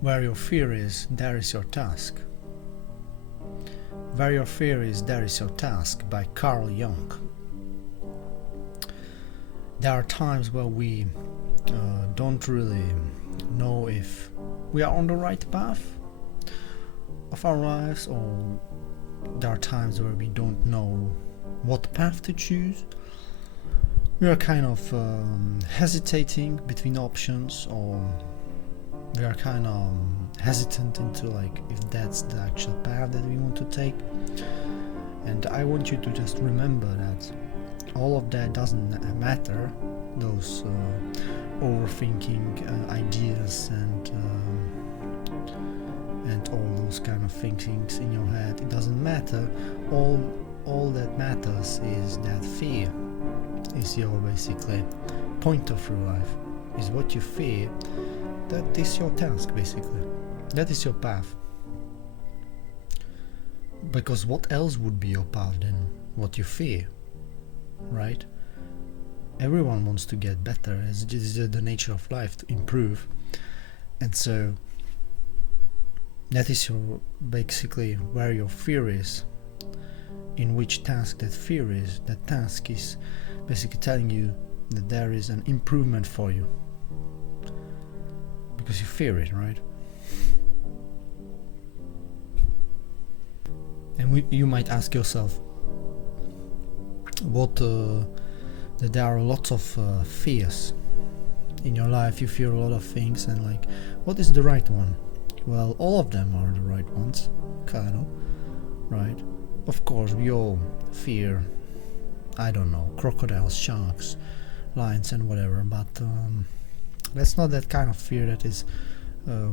Where your fear is, there is your task. Where your fear is, there is your task, by Carl Jung. There are times where we don't really know if we are on the right path of our lives, or there are times where we don't know what path to choose. We are kind of hesitating between options, or we are kind of hesitant into like if that's the actual path that we want to take. And I want you to just remember that all of that doesn't matter, those overthinking ideas and all those kind of thinkings in your head. It doesn't matter. All that matters is that fear is your basically pointer through life. Is what you fear. That is your task basically. That is your path. Because what else would be your path than what you fear, right? Everyone wants to get better, as it is the nature of life, to improve. And so that is your basically where your fear is, in which task that fear is. That task is basically telling you that there is an improvement for you, because you fear it, right? And you might ask yourself, that there are lots of fears in your life. You fear a lot of things, and like, what is the right one? Well, all of them are the right ones, kind of, right? Of course, we all fear, I don't know, crocodiles, sharks, lions, and whatever, but that's not that kind of fear that is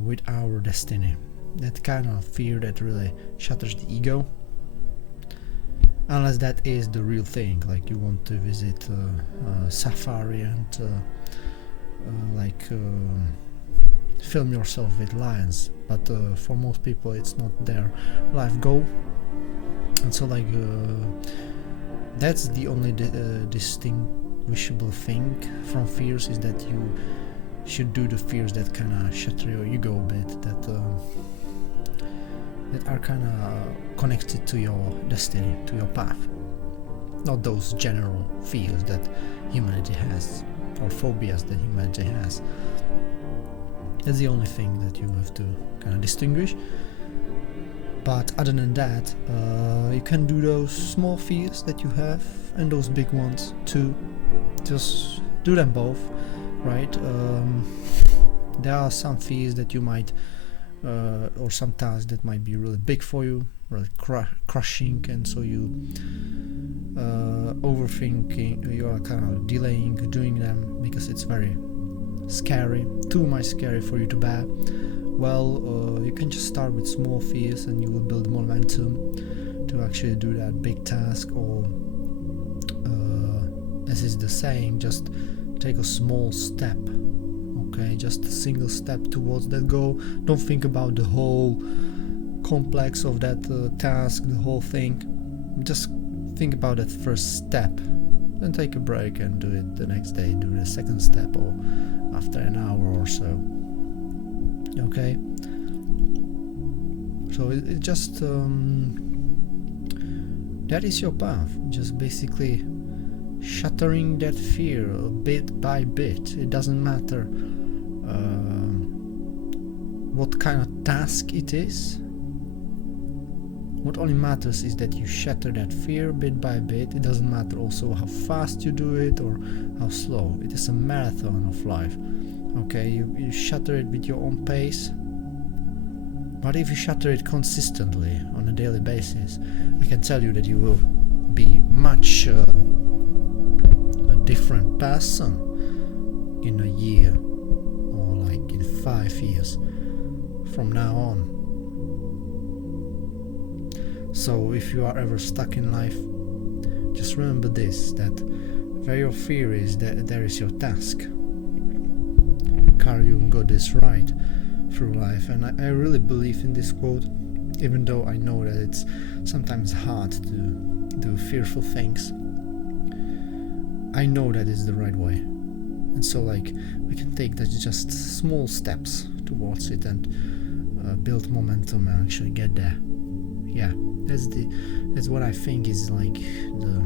with our destiny. That kind of fear that really shatters the ego. Unless that is the real thing, like you want to visit safari and film yourself with lions, but for most people it's not their life goal. And so like that's the only distinguishable thing from fears, is that you should do the fears that kind of shatter your ego a bit, that are kind of connected to your destiny, to your path. Not those general fears that humanity has, or phobias that humanity has. That's the only thing that you have to kind of distinguish. But other than that, you can do those small fears that you have and those big ones too. Just do them both, right? There are some fears that you might or some tasks that might be really big for you, really crushing, and so you overthinking, you are kind of delaying doing them because it's very scary, too much scary for you to bear. Well, you can just start with small fears, and you will build momentum to actually do that big task, or as is the saying, just take a small step. Okay, just a single step towards that goal. Don't think about the whole complex of that task, the whole thing. Just think about that first step, then take a break and do it the next day. Do the second step, or after an hour or so. Okay, so it just that is your path. Just basically shattering that fear bit by bit. It doesn't matter what kind of task it is. What only matters is that you shatter that fear bit by bit. It doesn't matter also how fast you do it or how slow. It is a marathon of life. Okay, you shatter it with your own pace. But if you shatter it consistently on a daily basis, I can tell you that you will be much a different person in a year, or like in 5 years from now on. So if you are ever stuck in life, just remember this, that where your fear is, there is your task. Carl Jung got this right through life, and I really believe in this quote, even though I know that it's sometimes hard to do fearful things. I know that is the right way. And so like we can take that just small steps towards it and build momentum and actually get there. Yeah, that's what I think is like the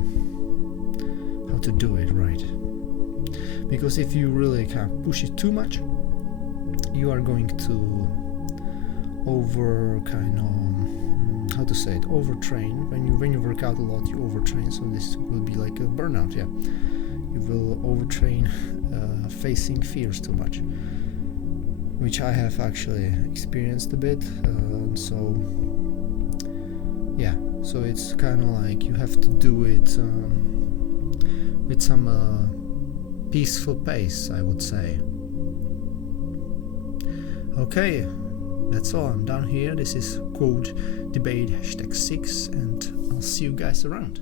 how to do it right. Because if you really kind of push it too much, you are going to overtrain. When you work out a lot, you overtrain, so this will be like a burnout. Yeah, you will overtrain facing fears too much, which I have actually experienced a bit. So it's kind of like you have to do it with some peaceful pace, I would say. Okay, that's all. I'm done here. This is Quote Debate #6, and I'll see you guys around.